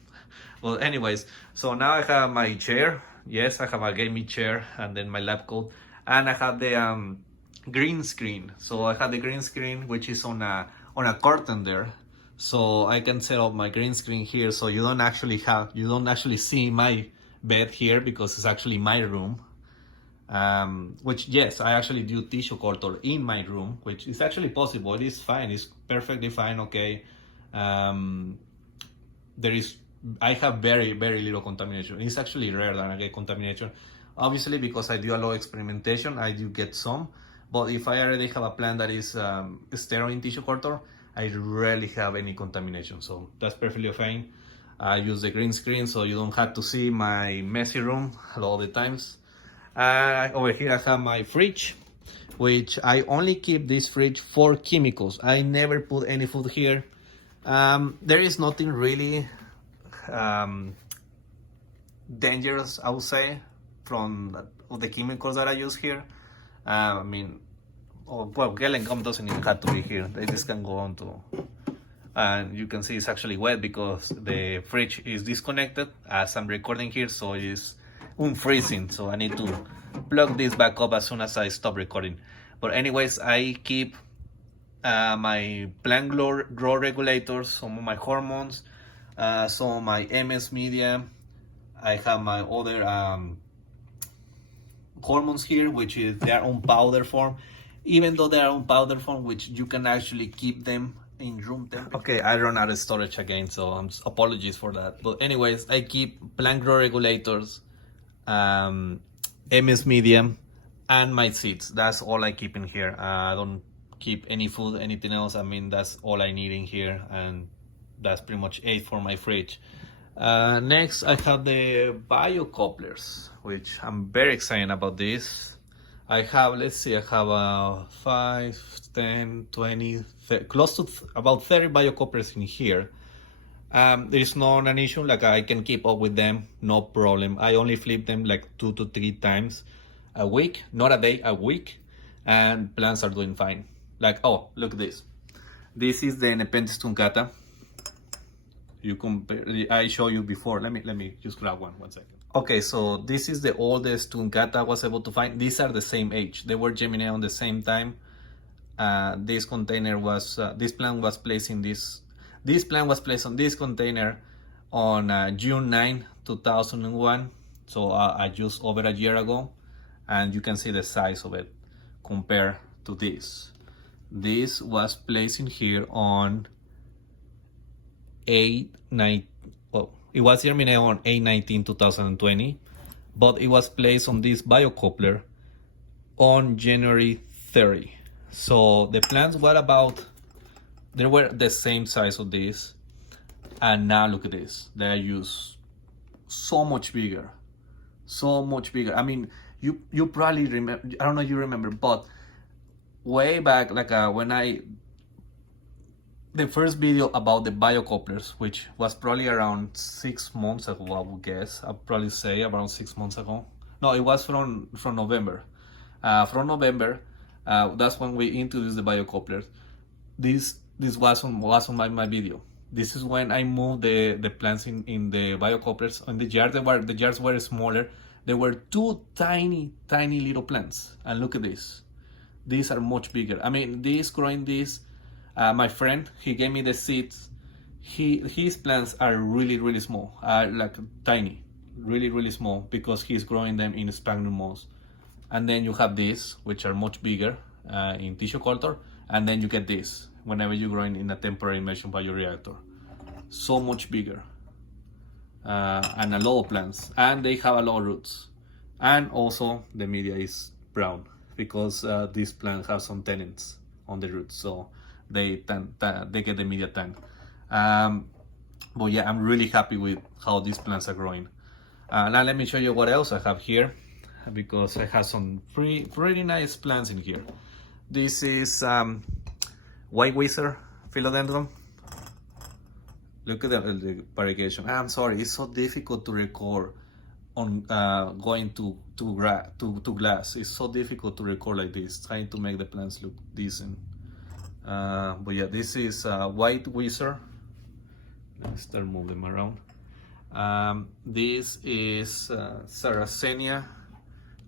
Well, anyways, so now I have my chair. Yes, I have a gaming chair, and then my lab coat, and I have the green screen. So I have the green screen, which is on on a curtain there, so I can set up my green screen here, so you don't actually see my bed here because it's actually my room. Which, yes, I actually do tissue culture in my room, which is actually possible. It is fine. It's perfectly fine. Okay. I have very, very little contamination. It's actually rare that I get contamination. Obviously, because I do a lot of experimentation, I do get some. But if I already have a plant that is sterile in tissue culture, I rarely have any contamination. So that's perfectly fine. I use the green screen so you don't have to see my messy room all the times. Over here I have my fridge, which I only keep this fridge for chemicals. I never put any food here. There is nothing really dangerous, I would say, from the chemicals that I use here. I mean, well, gel and gum doesn't even have to be here. They just can go on to, and you can see it's actually wet because the fridge is disconnected as I'm recording here, so it's unfreezing. So I need to plug this back up as soon as I stop recording. But anyways, I keep my plant growth regulators, some of my hormones, some of my MS media. I have my other hormones here, which is their own powder form. Even though they are on powder form, which you can actually keep them in room temperature. Okay, I run out of storage again, so apologies for that. But anyways, I keep plant growth regulators, MS medium, and my seeds. That's all I keep in here. I don't keep any food, anything else. I mean, that's all I need in here, and that's pretty much it for my fridge. Next, I have the biocouplers, which I'm very excited about this. I have, let's see, I have 5, 10, 20, close to about 30 biocouplers in here. There is not an issue, like I can keep up with them, no problem. I only flip them like 2 to 3 times a week, not a day, a week, and plants are doing fine. Like, oh, look at this. This is the Nepenthes Tunkata. You compare, I showed you before. Let me just grab one second. Okay, so this is the oldest Tunkata I was able to find. These are the same age. They were germinating on the same time. This container was, this plant was placed in this plant was placed on this container on June 9, 2001. So just over a year ago. And you can see the size of it compared to this. This was placed in here on 8/9. Well, it was germinated on 8/19/2020, but it was placed on this biocoupler on January 30. So the plants were they were the same size of this, and now look at this. They are used so much bigger, so much bigger. I mean, you probably remember. I don't know if you remember, but way back, like the first video about the biocouplers, which was probably around 6 months ago, I would guess. I'd probably say around 6 months ago. No, it was from November. From November, that's when we introduced the biocouplers. This was on my video. This is when I moved the plants in the biocouplers. In the jars, the jars were smaller. There were 2 tiny little plants. And look at this. These are much bigger. I mean, growing this. My friend, he gave me the seeds. His plants are really small, like tiny, really small, because he's growing them in sphagnum moss. And then you have these, which are much bigger in tissue culture, and then you get this whenever you're growing in a temporary immersion bioreactor. So much bigger, and a lot of plants, and they have a lot of roots. And also the media is brown because this plant has some tannins on the roots, so they get the media tan. But yeah, I'm really happy with how these plants are growing. Now let me show you what else I have here, because I have some pretty nice plants in here. This is white wizard philodendron. Look at the variegation. I'm sorry, it's so difficult to record on going to glass. It's so difficult to record like this, trying to make the plants look decent. But yeah, this is white wizard. Let's start moving them around. This is Saracenya,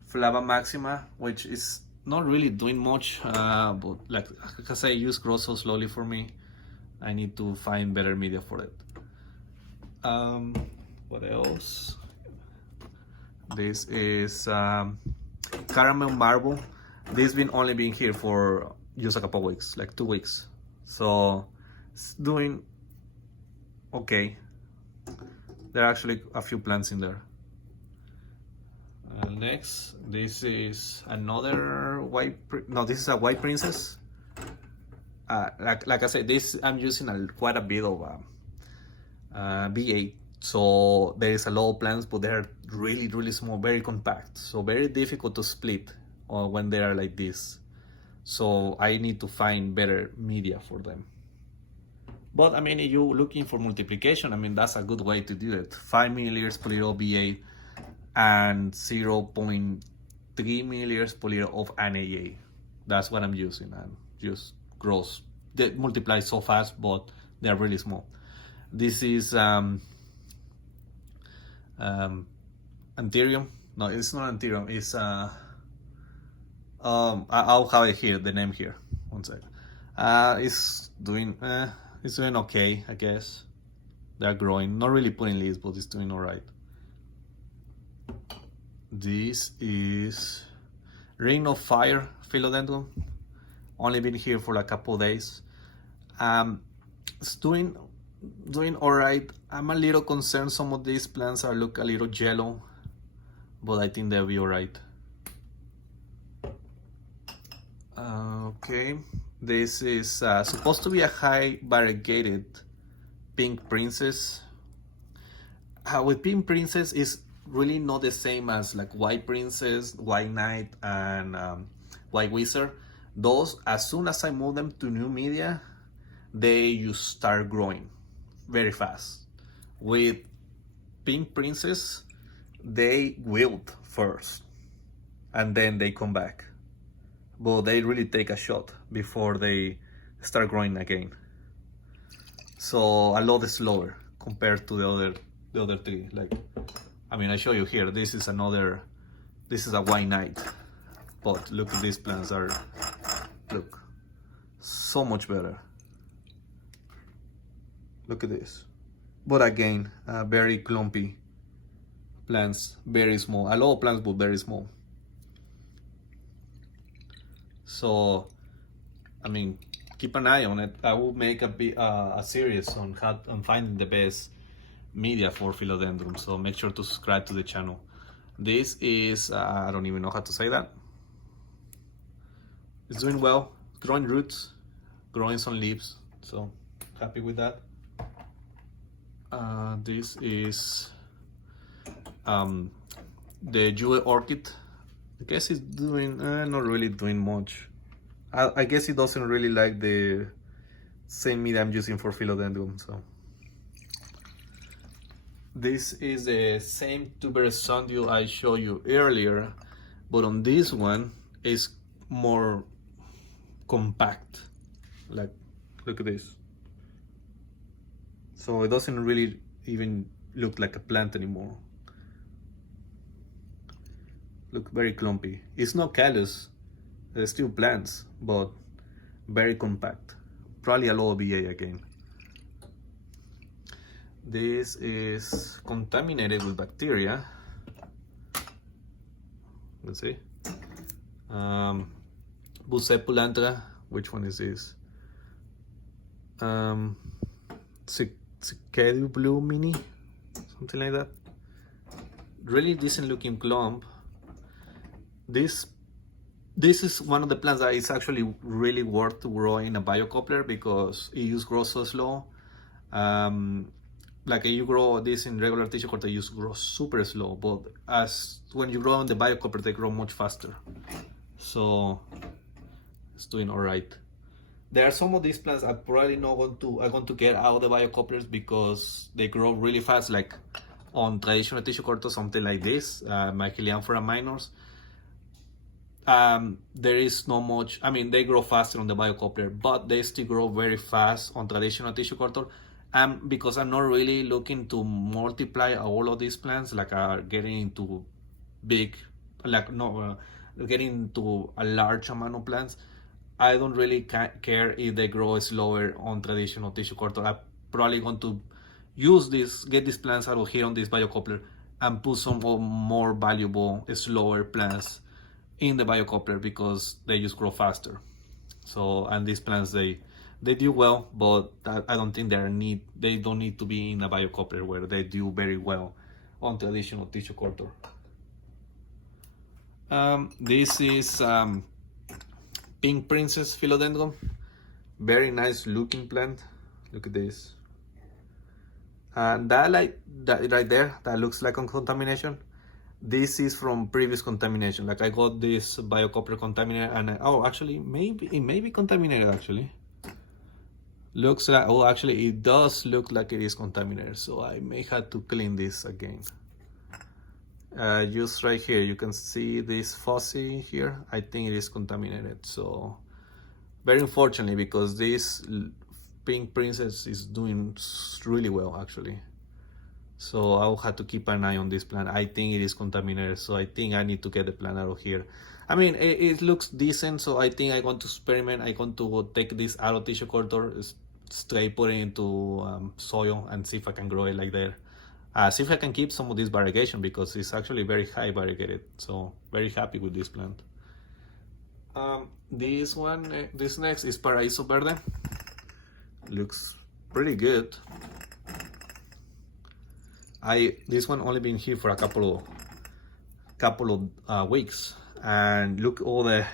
Flava Maxima, which is not really doing much, but like because I use grow so slowly for me, I need to find better media for it. What else? This is caramel marble. This been only been here for just a couple weeks, like 2 weeks, so it's doing okay. There are actually a few plants in there. Next, this is another this is a white princess. Like I said, this I'm using quite a bit of B8, so there is a lot of plants, but they're really small, very compact, so very difficult to split when they are like this. So I need to find better media for them. But I mean, if you're looking for multiplication, I mean, that's a good way to do it. 5 milliliters per liter of B8 and 0.3 milliliters per liter of NAA. That's what I'm using, and just grows. They multiply so fast, but they're really small. This is Anthurium. No, it's not Anthurium. It's I'll have it here, the name here. One sec. It's doing okay, I guess. They're growing. Not really putting leaves, but it's doing alright. This is Ring of Fire Philodendron. Only been here for a couple of days. It's doing alright. I'm a little concerned some of these plants look a little yellow, but I think they'll be alright. Okay, this is supposed to be a high variegated pink princess. With pink princess is really not the same as like white princess, white knight, and white wizard. Those, as soon as I move them to new media, they just start growing very fast. With pink princess, they wilt first and then they come back, but they really take a shot before they start growing again. So a lot slower compared to the other three. Like, I mean, I show you here. This is a white knight, but look at these plants look so much better. Look at this. But again, very clumpy plants, very small. A lot of plants, but very small. So, I mean, keep an eye on it. I will make a series on finding the best media for philodendron. So make sure to subscribe to the channel. This is I don't even know how to say that. It's doing well, growing roots, growing some leaves. So happy with that. This is the jewel orchid. I guess it's doing not really doing much. I guess it doesn't really like the same media I'm using for philodendron. So this is the same tuberous sundule I showed you earlier, but on this one it's more compact. Like, look at this. So it doesn't really even look like a plant anymore. Look very clumpy. It's not callus, there's still plants, but very compact. Probably a lot of BA again. This is contaminated with bacteria. Let's see. Bucepulantra. Which one is this? Cicadio blue mini, something like that. Really decent looking clump. This is one of the plants that is actually really worth to grow in a biocoupler because it just grows so slow. Like you grow this in regular tissue culture, you just grow super slow, but when you grow in the biocoupler, they grow much faster. So it's doing alright. There are some of these plants I'm probably not going to get out of the biocouplers because they grow really fast, like on traditional tissue culture, something like this, Mycelianthera minors. There is not much, I mean, they grow faster on the biocoupler, but they still grow very fast on traditional tissue culture. Because I'm not really looking to multiply all of these plants, like getting into big, like getting to a large amount of plants, I don't really care if they grow slower on traditional tissue culture. I'm probably going to use this, get these plants out of here on this biocoupler and put some more valuable, slower plants in the biocoupler because they just grow faster. So, and these plants, they do well, but I don't think they don't need to be in a biocoupler where they do very well on traditional tissue culture. This is Pink Princess Philodendron. Very nice looking plant. Look at this. And that right there, that looks like contamination. This is from previous contamination. Like I got this biocoupler contaminated, and actually it may be contaminated actually. Looks like, actually it does look like it is contaminated, so I may have to clean this again. Just right here, you can see this fuzzy here. I think it is contaminated, so very unfortunately, because this Pink Princess is doing really well actually. So I'll have to keep an eye on this plant. I think it is contaminated, so I think I need to get the plant out of here. I mean, it looks decent, so I think I want to experiment. I want to take this out of tissue culture, straight put it into soil and see if I can grow it like there. See if I can keep some of this variegation because it's actually very high variegated. So very happy with this plant. This next is Paraiso Verde. Looks pretty good. This one only been here for a couple of weeks, and look all the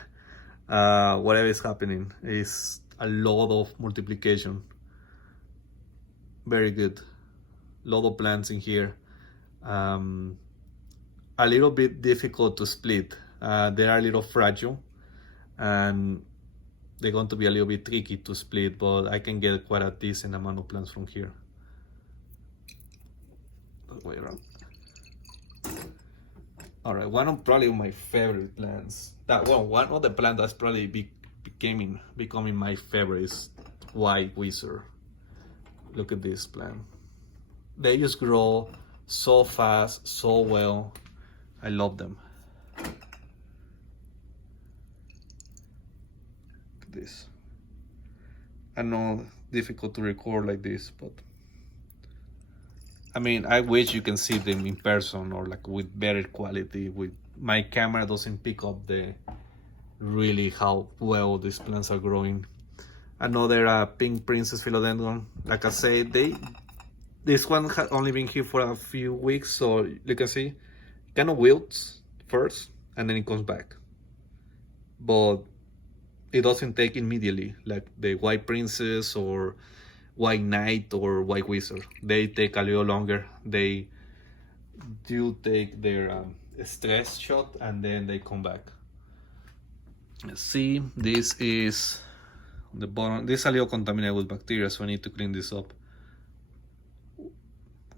whatever is happening is a lot of multiplication. Very good. Lot of plants in here. A little bit difficult to split. They are a little fragile, and they're going to be a little bit tricky to split, but I can get quite a decent amount of plants from here. Way around. All right, one of probably my favorite plants. One of the plants that's probably becoming my favorite is White Wizard. Look at this plant. They just grow so fast, so well. I love them. Look at this. I know difficult to record like this, but I mean, I wish you can see them in person or like with better quality. With my camera doesn't pick up really how well these plants are growing. Another Pink Princess Philodendron. Like I said, this one had only been here for a few weeks, so you can see, kind of wilts first and then it comes back. But it doesn't take immediately like the White Princess or White Knight or White Wizard. They take a little longer. They do take their stress shot and then they come back. Let's see, this is on the bottom. This is a little contaminated with bacteria, so I need to clean this up.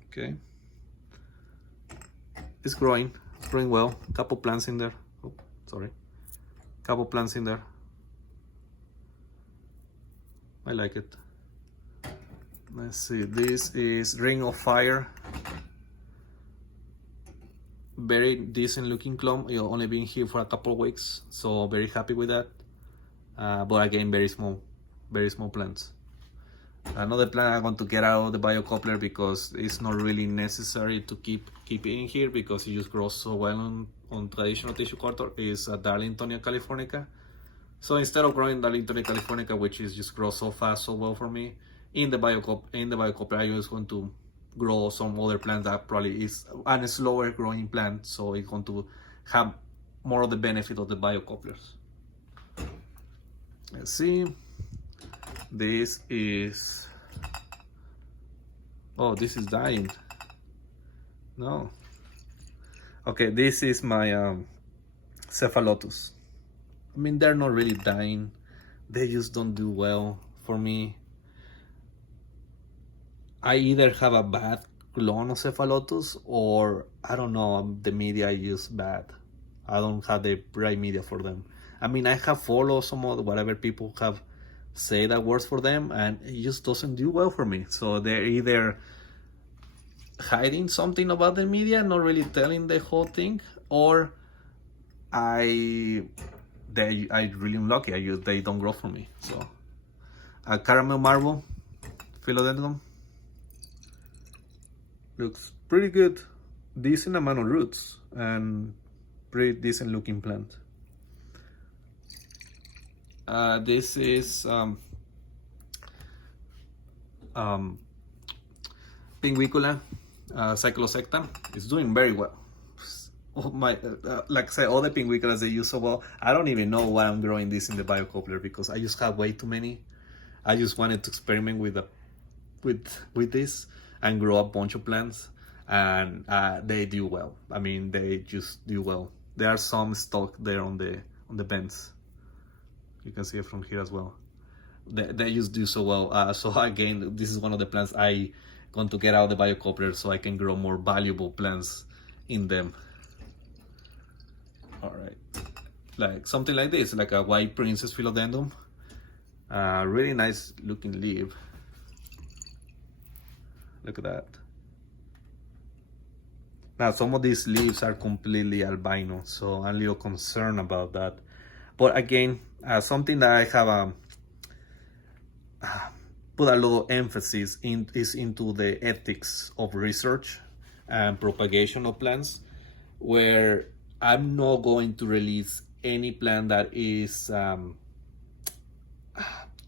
Okay. It's growing well. Couple plants in there. Oh, sorry. Couple plants in there. I like it. Let's see, this is Ring of Fire. Very decent looking clone. It's only been here for a couple of weeks, so very happy with that. But again, very small plants. Another plant I want to get out of the biocoupler because it's not really necessary to keep it in here because it just grows so well on traditional tissue culture is Darlingtonia Californica. So instead of growing Darlingtonia Californica, which is just grows so fast, so well for me, in the biocoupler, I just want to grow some other plant that probably is a slower growing plant, so it's going to have more of the benefit of the biocouplers. Let's see. This is this is dying. No. Okay, this is my cephalotus. I mean, they're not really dying. They just don't do well for me. I either have a bad clone of cephalotus or I don't know, the media I use bad. I don't have the right media for them. I mean, I have followed some of whatever people have say that works for them, and it just doesn't do well for me. So they're either hiding something about the media, not really telling the whole thing, or I really unlucky. They don't grow for me. So a caramel marble Philodendron looks pretty good. Decent amount of roots and pretty decent looking plant. This is Pinguicula Cyclosectum. It's doing very well. Oh my, like I said, all the Pinguiculas they use so well. I don't even know why I'm growing this in the biocoupler because I just have way too many. I just wanted to experiment with this and grow a bunch of plants, and they do well. I mean, they just do well. There are some stuck there on the vents. You can see it from here as well. They just do so well. So again, this is one of the plants I going to get out of the biocoupler so I can grow more valuable plants in them. All right, like something like this, like a white princess philodendron. Really nice looking leaf. Look at that. Now some of these leaves are completely albino, so I'm a little concerned about that. But again, something that I have put a lot of emphasis in is into the ethics of research and propagation of plants, where I'm not going to release any plant that is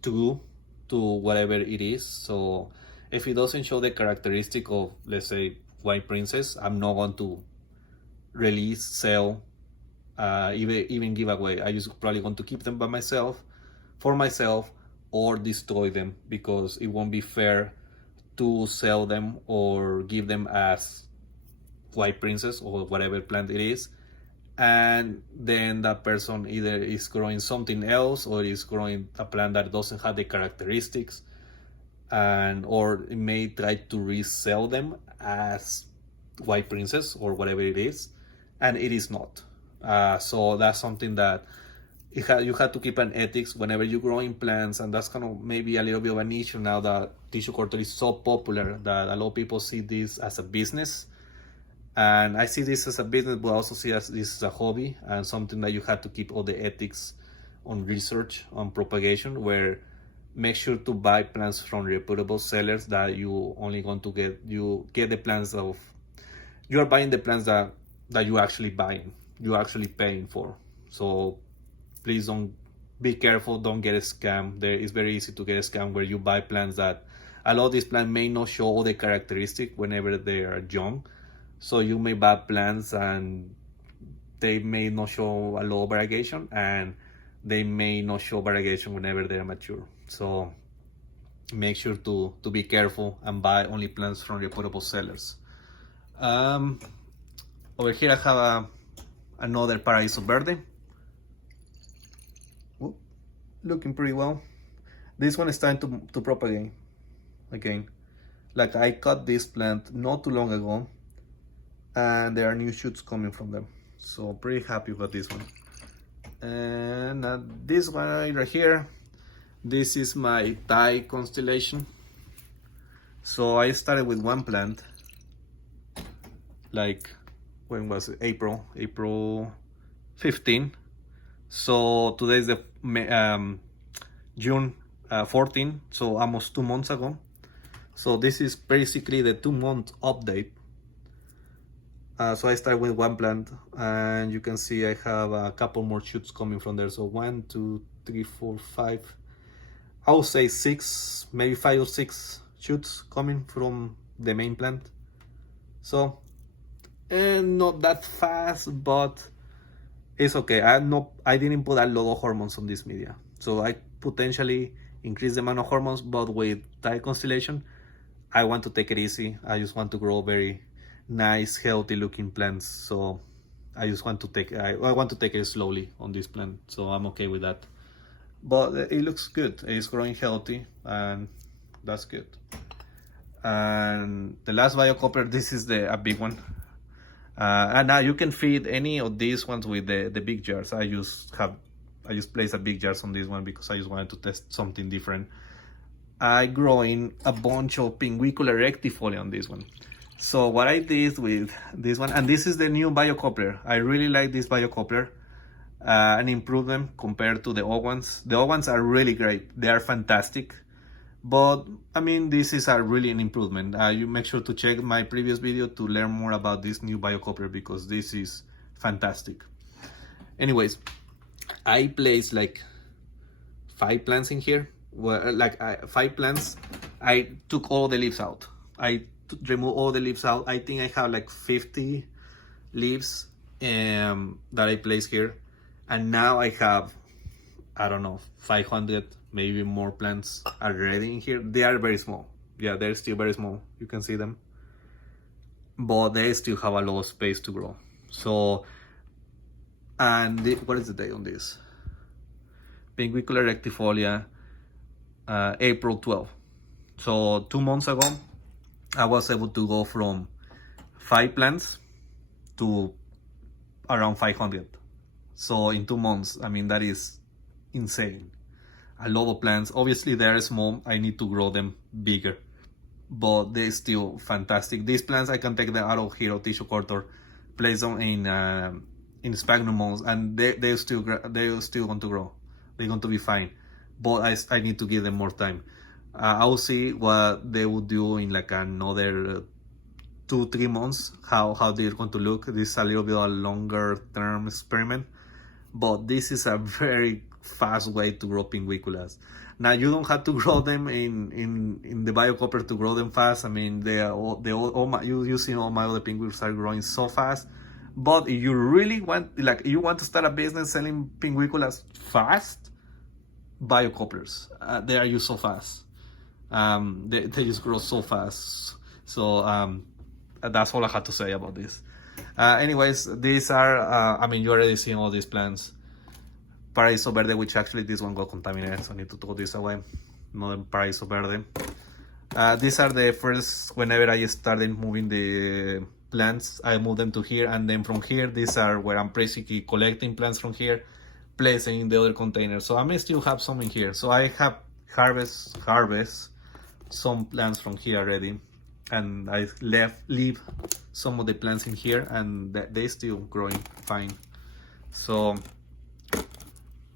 to whatever it is. So if it doesn't show the characteristic of, let's say, white princess, I'm not going to release, sell, even give away. I just probably want to keep them by myself, for myself, or destroy them, because it won't be fair to sell them or give them as white princess or whatever plant it is, and then that person either is growing something else or is growing a plant that doesn't have the characteristics, and or it may try to resell them as white princess or whatever it is, and it is not. So that's something that you have to keep an ethics whenever you're growing plants, and that's kind of maybe a little bit of an issue now that tissue culture is so popular that a lot of people see this as a business. And I see this as a business, but I also see this as a hobby and something that you have to keep all the ethics on research, on propagation, where make sure to buy plants from reputable sellers that you only going to get the plants of, you are buying the plants that you actually buying, you actually paying for. So please don't, be careful, don't get a scam. It's very easy to get a scam where you buy plants that a lot of these plants may not show all the characteristics whenever they are young. So you may buy plants and they may not show a lot of variegation, and they may not show variegation whenever they are mature. So make sure to be careful and buy only plants from reputable sellers. Over here I have another Paraiso Verde. Whoop, looking pretty well. This one is starting to propagate again. Like I cut this plant not too long ago, and there are new shoots coming from them, so pretty happy with this one. And this one right here, this is my Thai constellation. So I started with one plant, like, when was it? April 15. So today is the June 14, so almost 2 months ago. So this is basically the 2-month update. So I start with one plant, and you can see I have a couple more shoots coming from there. So 1, 2, 3, 4, 5, I would say 6, maybe 5 or 6 shoots coming from the main plant. So, and not that fast, but it's okay. I didn't put a lot of hormones on this media, so I potentially increase the amount of hormones. But with Thai constellation, I want to take it easy. I just want to grow very nice, healthy looking plants. So I just want to take I want to take it slowly on this plant, so I'm okay with that. But it looks good. It's growing healthy, and that's good. And the last biocoupler, this is a big one. And now you can feed any of these ones with the big jars. I just placed a big jars on this one because I just wanted to test something different. I growing a bunch of Pinguicula rectifolia on this one. So what I did with this one, and this is the new biocoupler. I really like this biocoupler. an improvement compared to the old ones. The old ones are really great. They are fantastic. But I mean, this is a really an improvement. You make sure to check my previous video to learn more about this new biocoupler, because this is fantastic. Anyways, I placed like 5 plants in here. Well, like 5 plants. I took all the leaves out. I removed all the leaves out. I think I have like 50 leaves that I placed here, and now I have, I don't know, 500, maybe more plants already in here. They are very small. Yeah, they're still very small. You can see them, but they still have a lot of space to grow. So, and what is the date on this? Pinguicula rectifolia, April 12th. So 2 months ago, I was able to go from 5 plants to around 500. So in 2 months, I mean, that is insane. A lot of plants. Obviously, they are small. I need to grow them bigger, but they're still fantastic. These plants, I can take them out of here, tissue culture, place them in sphagnum molds, and they're still going to grow. They're going to be fine, but I need to give them more time. I'll see what they will do in like another 2-3 months, how they're going to look. This is a little bit of a longer term experiment, but this is a very fast way to grow pinguiculas. Now, you don't have to grow them in the biocoupler to grow them fast. I mean, you see all my other pinguicula are growing so fast. But if you really want, like, you want to start a business selling pinguiculas fast, biocouplers, they are used so fast. They just grow so fast. So that's all I had to say about this. Anyways, these are, I mean, you already seen all these plants. Paraiso Verde, which actually this one got contaminated, so I need to throw this away. Another Paraiso Verde. These are the first, whenever I started moving the plants, I moved them to here, and then from here, these are where I'm basically collecting plants from here, placing in the other container. So I may still have some in here. So I have harvest some plants from here already, and I leave some of the plants in here, and they still growing fine. So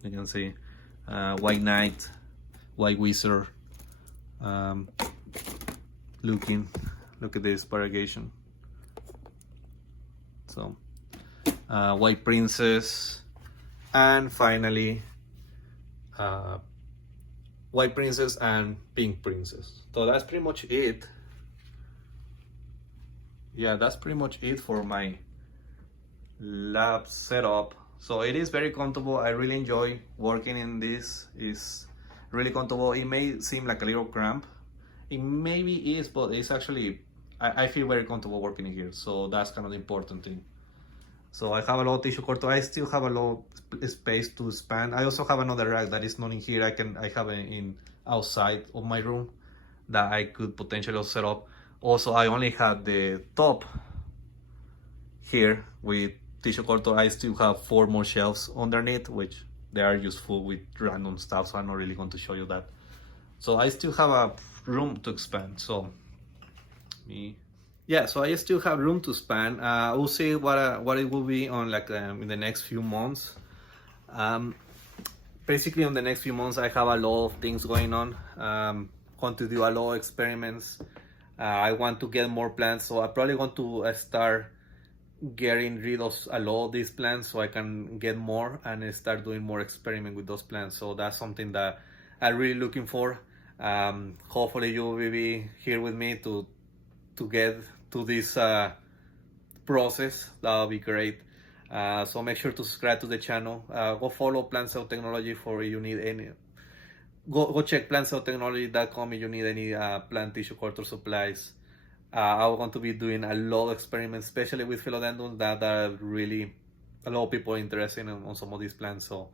you can see White Knight, White Wizard, look at this variegation. So White Princess, and finally White Princess and Pink Princess. So that's pretty much it. Yeah, that's pretty much it for my lab setup. So it is very comfortable. I really enjoy working in this. It's really comfortable. It may seem like a little cramp. It maybe is, but it's actually, I feel very comfortable working in here. So that's kind of the important thing. So I have a lot of tissue culture. I still have a lot of space to expand. I also have another rack that is not in here. I have it in outside of my room that I could potentially also set up. Also, I only had the top here with tissue culture. I still have 4 more shelves underneath, which they are useful with random stuff, so I'm not really going to show you that. So I still have a room to expand. So so I still have room to expand. We'll see what it will be on like in the next few months. Basically, on the next few months, I have a lot of things going on. Want to do a lot of experiments. I want to get more plants, so I probably want to start getting rid of a lot of these plants so I can get more and start doing more experiment with those plants. So that's something that I'm really looking for. Hopefully you will be here with me to get to this process. That'll be great. So make sure to subscribe to the channel. Go follow Plant Cell Technology for if you need any. Go check plantcelltechnology.com if you need any plant tissue culture supplies. I'm going to be doing a lot of experiments, especially with philodendrons that are really a lot of people are interested on some of these plants. So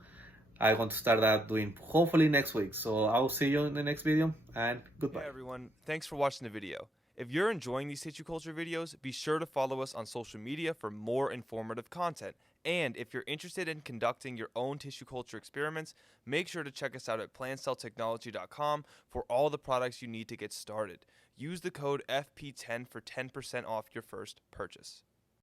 I'm going to start that doing hopefully next week. So I'll see you in the next video, and goodbye. Hey everyone, thanks for watching the video. If you're enjoying these tissue culture videos, be sure to follow us on social media for more informative content. And if you're interested in conducting your own tissue culture experiments, make sure to check us out at plantcelltechnology.com for all the products you need to get started. Use the code FP10 for 10% off your first purchase.